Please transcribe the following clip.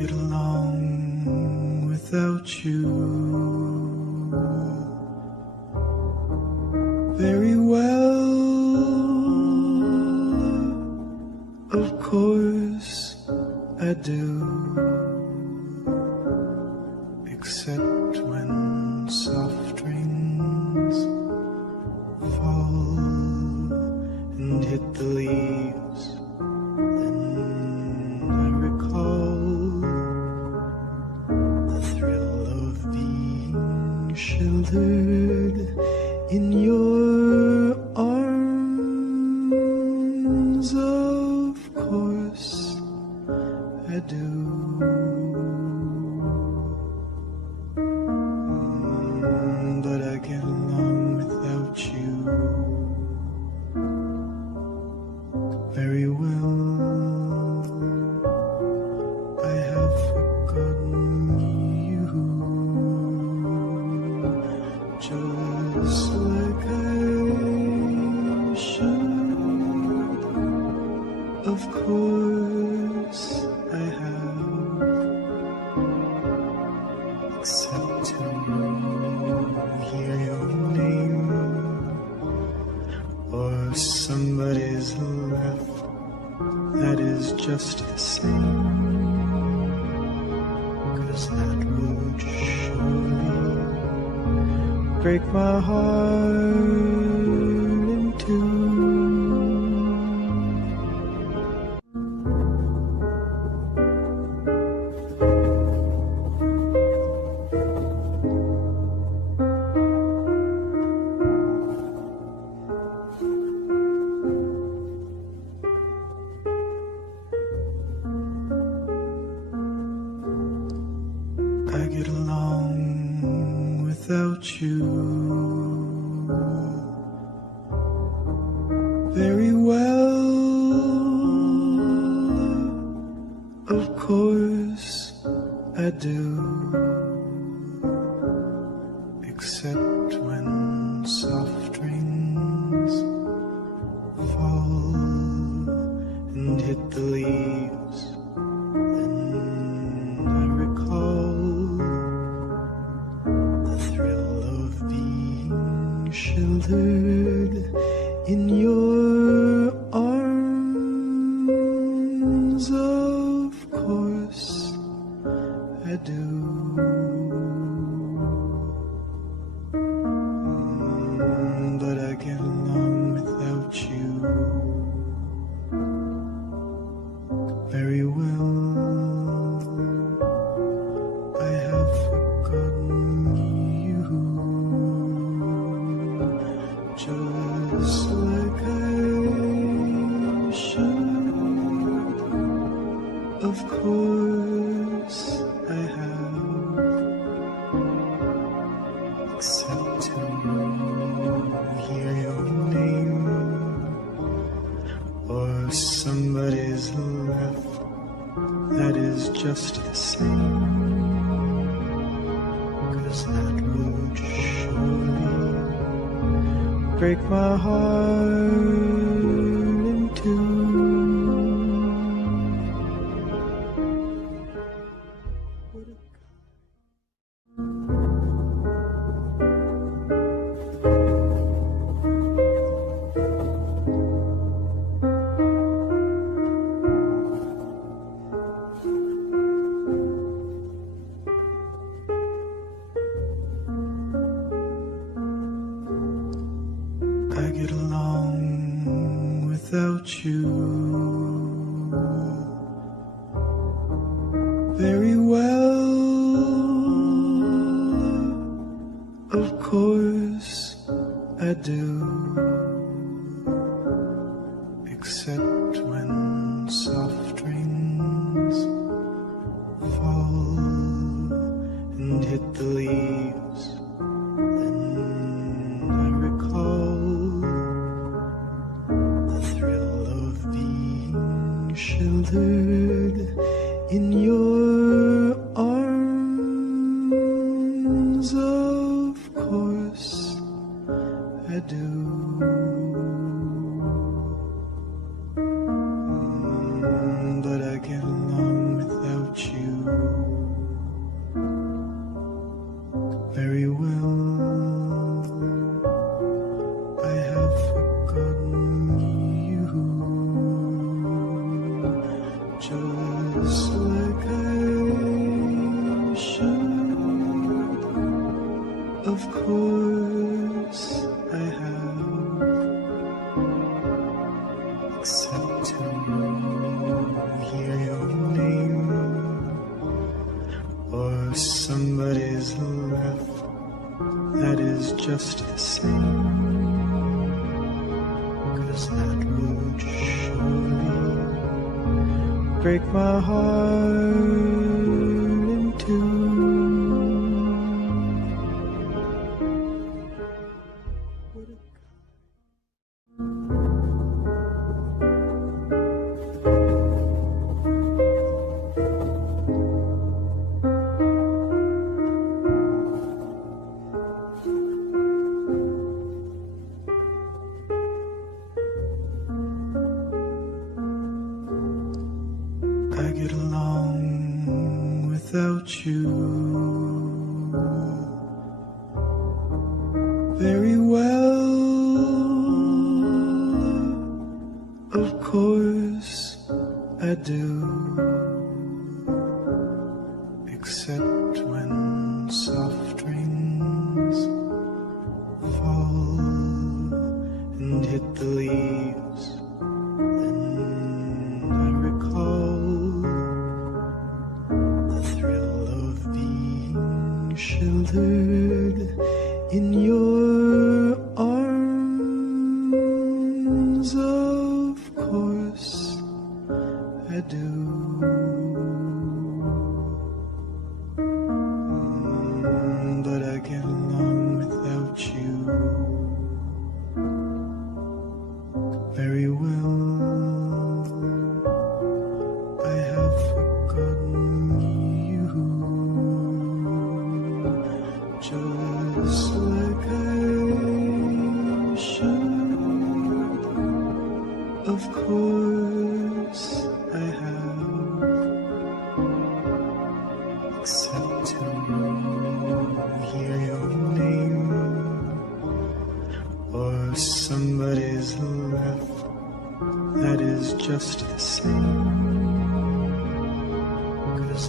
get along without you very well. Of course I do, except when soft rains fall and hit the leaves. Then I recall the thrill of being sheltered in your arms. Of course I do. But I get along without you very well. I have forgotten you, just like I should. Of course I have, except to hear your name or somebody's laugh. That is just the same, 'cause that would surely break my heart in two. I get along without you very well. Of course I do, except when soft rains fall and hit the leaves. Then I recall the thrill of being sheltered in your arms. Of course I do. But I get along without you very well. I have forgotten you, just like I should. Of course I have, except to hear your name or somebody's laugh. That is just the same, 'cause that would surely break my heart in two. I get along without you very well. Of course I do, except when soft rains fall and hit the leaves. Then I recall the thrill of being sheltered in your arms. Of course I do. But I get along without you except to hear your name or somebody's laugh that is just the same, 'cause that would surely break my heart in two. I get along without you very well. Of course I do, except when soft rains fall and hit the leaves. Then I recall the thrill of being sheltered in your arms. Of course I do. But I get along without you very well. I have forgotten you, just like I should. Of course I have, except to hear your name or somebody's laugh that is just the same, 'cause